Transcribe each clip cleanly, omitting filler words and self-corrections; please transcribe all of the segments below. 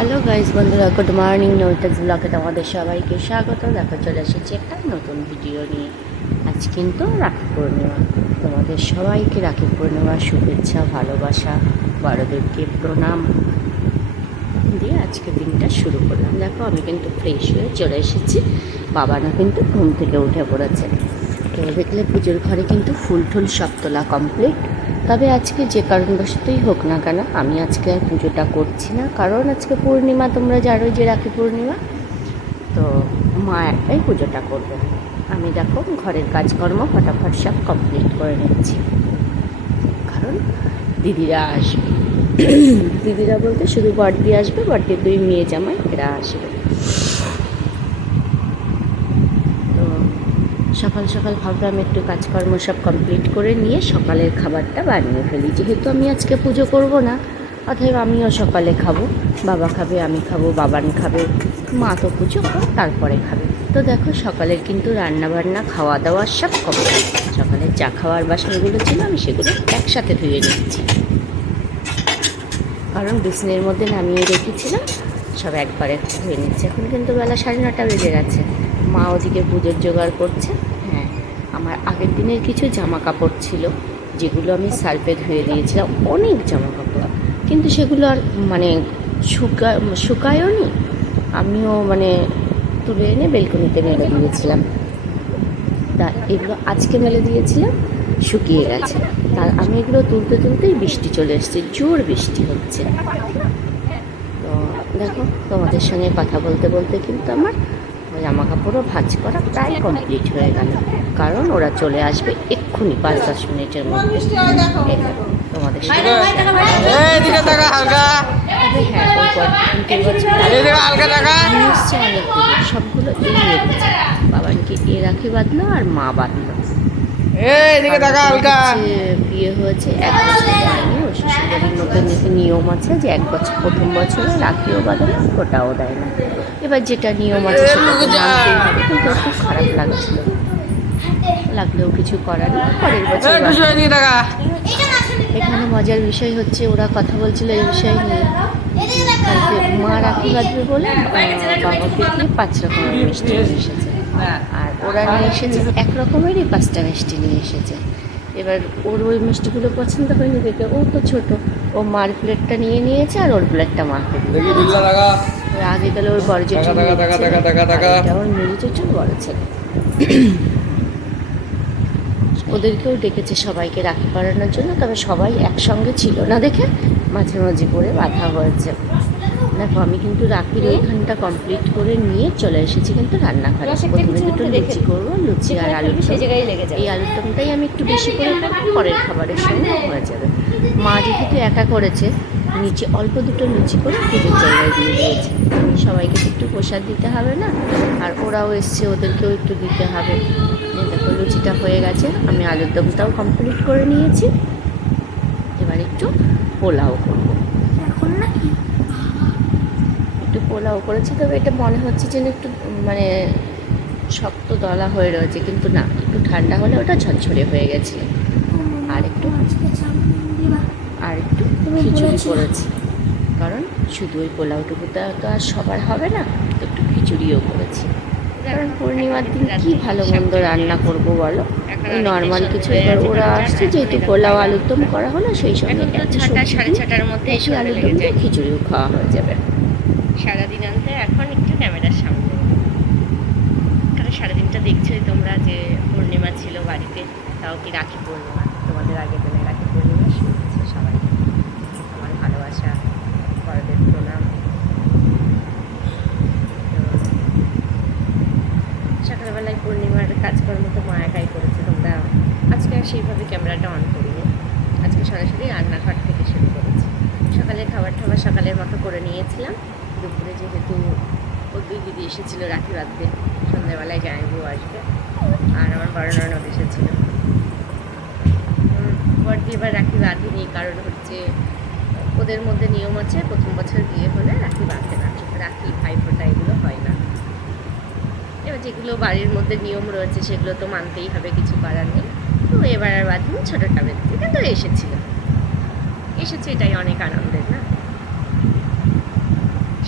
Hello guys বন্ধুরা, good morning. নৈতাজ ব্লগে তোমাদের সবাইকে স্বাগত। দেখো চলে এসেছি একটা নতুন ভিডিও নিয়ে। আজ কিন্তু রাখি পূর্ণিমা। তোমাদের সবাইকে রাখি পূর্ণিমার শুভেচ্ছা, ভালোবাসা, বড়দেরকে প্রণাম দিয়ে আজকে দিনটা শুরু করলাম। দেখো আমি কিন্তু ফ্রেশ হয়ে চলে এসেছি। বাবারা কিন্তু ঘুম থেকে উঠে পড়েছে। তো দেখলে পুজোর ঘরে কিন্তু ফুল টুল সব তোলা কমপ্লিট। তবে আজকে যে কারণবশতই হোক না কেন, আমি আজকে আর পুজোটা করছি না, কারণ আজকে পূর্ণিমা, তোমরা জানোই যে রাখি পূর্ণিমা। তো মা একটাই পুজোটা করবে। আমি দেখো ঘরের কাজকর্ম ফটাফট সব কমপ্লিট করে নিচ্ছি, কারণ দিদিরা আসবে। দিদিরা বলতে শুধু বড়দি আসবে, বড়দির দুই মেয়ে জামাই এরা আসবে। তো সকাল সকাল ভাবলাম একটু কাজকর্ম সব কমপ্লিট করে নিয়ে সকালের খাবারটা বানিয়ে ফেলি। যেহেতু আমি আজকে পুজো করব না, অতএব আমিও সকালে খাবো। বাবা খাবে, আমি খাবো, বাবান খাবে, মা তো পুজো তারপরে খাবে। তো দেখো সকালের কিন্তু রান্নাবান্না খাওয়া দাওয়া সব কমপ্লিট। সকালের চা খাওয়ার বাসনগুলো ছিল, আমি সেগুলো একসাথে ধুয়ে নিচ্ছি, কারণ বিছনের মধ্যে নামিয়ে রেখেছিলাম, সব একবারে ধুয়ে নিচ্ছে। এখন কিন্তু বেলা 9:30 বেজে গেছে। মা ওদিকে পুজোর জোগাড় করছে। হ্যাঁ, আমার আগের দিনের কিছু জামা কাপড় ছিল, যেগুলো আমি সার্ফে ধুয়ে দিয়েছিলাম, অনেক জামা কাপড়, কিন্তু সেগুলো আর মানে শুকায়ও নি। আমিও তুলে এনে বেলকনিতে মেলে দিয়েছিলাম। তা এগুলো আজকে মেলে দিয়েছিলাম, শুকিয়ে গেছে। আর আমি এগুলো তুলতে তুলতেই বৃষ্টি চলে এসেছে, জোর বৃষ্টি হচ্ছে। তো দেখো তোমাদের সঙ্গে কথা বলতে বলতে কিন্তু আমার জামা কাপড়ও ভাঁজ করা প্রায় কমপ্লিট হয়ে গেল, কারণ ওরা চলে আসবে এক্ষুনি 5-10 মিনিটের মধ্যে। তোমাদের সঙ্গে সবগুলো এড়িয়ে গেছে। বাবানকে এ রাখি বাঁধলো আর মা বাঁধলো। বিয়ে হয়েছে 1 বছর হয়নি, ও শ্বশুরবাড়ির মধ্যে নাকি নিয়ম আছে যে 1 বছর, প্রথম বছরে রাখিও বাঁধে না, ফোঁটাও দেয় না। এবার যেটা নিয়ম আছে সেটা তো মানতেই হবে, কিন্তু খুব খারাপ লাগলেও কিছু করার নেই। পরের বছর এখানে মজার বিষয় হচ্ছে, ওরা কথা বলছিল এই বিষয় নিয়ে। কালকে মা রাখি বাঁধবে বলে বাবাকে দিয়ে 5 রকমের মিষ্টি নিয়ে এসেছে, আর ওরা নিয়ে এসেছে 1 রকমেরই 5টা মিষ্টি নিয়ে এসেছে। এবার ওর ওই মিষ্টিগুলো পছন্দ হয়নি দেখে, ও তো ছোটো, ও মার প্লেটটা নিয়ে নিয়েছে আর ওর প্লেটটা মাকে আগে গেলে ওর বড় জেঠু, ওর মেয়ে জেঠু বড় ছেলে। ওদেরকেও ডেকেছে সবাইকে রাখি পরানোর জন্য, তবে সবাই একসঙ্গে ছিল না দেখে মাঝে মাঝে করে বাঁধা হয়েছে। দেখো আমি কিন্তু রাখির ওইখানটা কমপ্লিট করে নিয়ে চলে এসেছি কিন্তু রান্নাঘরে। প্রথমে দুটো লুচি করবো, লুচি আর আলুর দম। এই আলুর দমটাই আমি একটু বেশি করে করবো, পরের খাবারের সঙ্গে হয়ে যাবে। মা যেহেতু একা করেছে, নিচে অল্প দুটো লুচি করে পুজোর জায়গায় দিয়ে দিয়েছে। সবাইকে একটু প্রসাদ দিতে হবে না, আর ওরাও এসছে, ওদেরকেও একটু দিতে হবে। দেখো লুচিটা হয়ে গেছে, আমি আলুর দমটাও কমপ্লিট করে নিয়েছি। এবার একটু পোলাও করবো। এখন না একটু পোলাও করেছি, তবে এটা মনে হচ্ছে যেন একটু শক্ত দলা হয়ে রয়েছে, কিন্তু না, একটু ঠান্ডা হলে ওটা ঝরঝরে হয়ে গেছে। আর একটু খিচুড়ি করেছি, কারণ শুধু ওই পোলাওটুকুটা তো আর সবার হবে না, তো একটু খিচুড়িও করেছি। কারণ পূর্ণিমার দিন কী ভালো মন্দ রান্না করবো বলো, ওই নর্মাল কিছু। এবার ওরা আসছে যেহেতু পোলাও আলুর দম করা হলো, সেই সঙ্গে 6:30-6:30 মধ্যে এসে আলুর দম দিয়ে খিচুড়িও খাওয়া হয়ে যাবে। সারাদিন আনতে এখন একটু ক্যামেরার সামনে, কারণ সারাদিনটা দেখছোই তোমরা যে পূর্ণিমা ছিল বাড়িতে, তাও কি রাখি পূর্ণিমা। তোমাদের আগের দিনে রাখি পূর্ণিমা শুনেছে সবাই, আমার ভালোবাসা, বড়দের প্রণাম। সকালবেলায় পূর্ণিমার কাজকর্ম তো মা একাই করেছে, তোমরা আজকে আর সেইভাবে ক্যামেরাটা অন করিনি। আজকে সরাসরি রান্নাঘর থেকে শুরু করেছি। সকালে খাবার সকালের মতো করে নিয়েছিলাম। দুপুরে যেহেতু ওর দুই দিদি এসেছিলো রাখি বাঁধতে, সন্ধ্যাবেলায় জামাইবু আসবে, আর আমার বড় ননদ এসেছিলো। বড়দি এবার রাখি বাঁধেনি, কারণ হচ্ছে ওদের মধ্যে নিয়ম আছে, প্রথম বছর বিয়ে হলে রাখি বাঁধে না, রাখি ভাইফোঁটা এগুলো হয় না। এবার যেগুলো বাড়ির মধ্যে নিয়ম রয়েছে সেগুলো তো মানতেই হবে, কিছু করার নেই। তো এবার আর বাঁধিনি, ছোটোটা বেঁধেছি, কিন্তু এসেছে, এটাই অনেক আনন্দের না।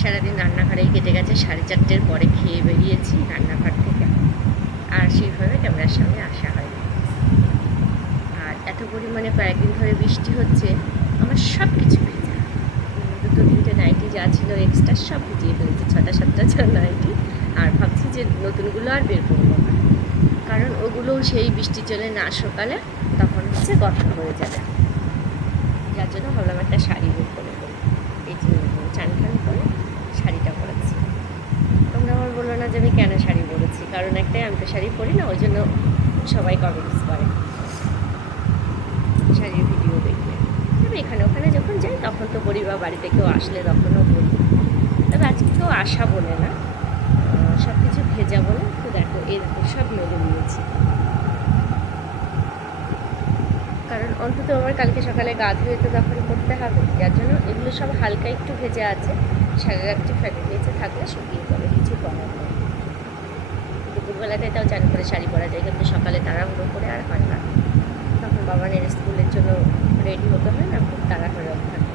সারাদিন রান্নাঘরেই কেটে গেছে, 4:30-র পরে খেয়ে বেরিয়েছি রান্নাঘর থেকে, আর সেইভাবে ক্যামেরার সামনে আসা হয়নি। আর এত পরিমাণে কয়েকদিন ধরে বৃষ্টি হচ্ছে, আমার সব কিছু ভেজা। 2-3টে নাইটি যা ছিল এক্সট্রা সব ভিজিয়ে ফেলেছি, 6টা-7টা নাইটি। আর ভাবছি যে নতুনগুলো আর বের করবো না, কারণ ওগুলোও সেই বৃষ্টি চলে না সকালে, তখন হচ্ছে গঠন হয়ে যাবে। যার জন্য ভাবলাম একটা শাড়ি বের করে দেবো। এই যে চান টান করে শাড়িটা পরেছি। তোমরা আমার বললো না যে আমি কেন শাড়ি পরেছি, কারণ একটাই, আমি তো শাড়ি পরি না, ওই জন্য সবাই কমেন্টস করে শাড়ির ভিডিও দেখলে। তবে এখানে ওখানে যখন যাই তখন তো পরি, বা বাড়িতে কেউ আসলে তখনও পরি। তবে আজকে কেউ আসা বলে না, সব কিছু ভেজা বলে। তো দেখো এই দেখো সব মেলে নিয়েছি, কারণ অন্তত আমার কালকে সকালে গা ধুয়ে তো তখন করতে হবে। যার জন্য এগুলো সব হালকা একটু ভেজে আছে, সারা রাত্রি ফ্যানের নিচে থাকলে শুকিয়ে পড়ে, কিছু করার নেই। দুপুরবেলাতে তাও চান করে শাড়ি পরা যায়, কিন্তু সকালে তাড়াহুড়ো করে আর হয় না, তখন বাবানের স্কুলের জন্য রেডি হতে হয় না, খুব তাড়াহুড়ো থাকে।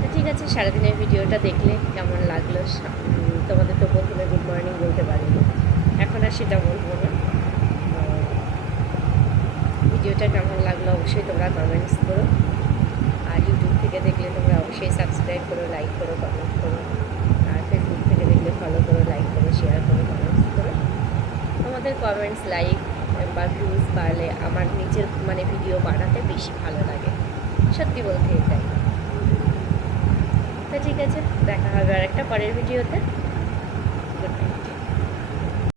তো ঠিক আছে, সারাদিনের ভিডিওটা দেখলে কেমন লাগলো, তোমাদের তো প্রথমে গুড মর্নিং বলতে পারিনি, এখন আর সেটা বলবো না। ভিডিওটা কেমন লাগলো অবশ্যই তোমরা কমেন্টস করো, আর ইউটিউব থেকে দেখলে তোমরা অবশ্যই সাবস্ক্রাইব করো, লাইক করো, কমেন্ট করো, আর ফেসবুক থেকে দেখলে ফলো করো, লাইক করো, শেয়ার করো, কমেন্টস করো। তোমাদের কমেন্টস, লাইক বা ভিউজ বাড়লে আমার নিজের ভিডিও বানাতে বেশি ভালো লাগে, সত্যি বলতে এটাই। তো ঠিক আছে, দেখা হবে আর একটা পরের ভিডিওতে। Good night.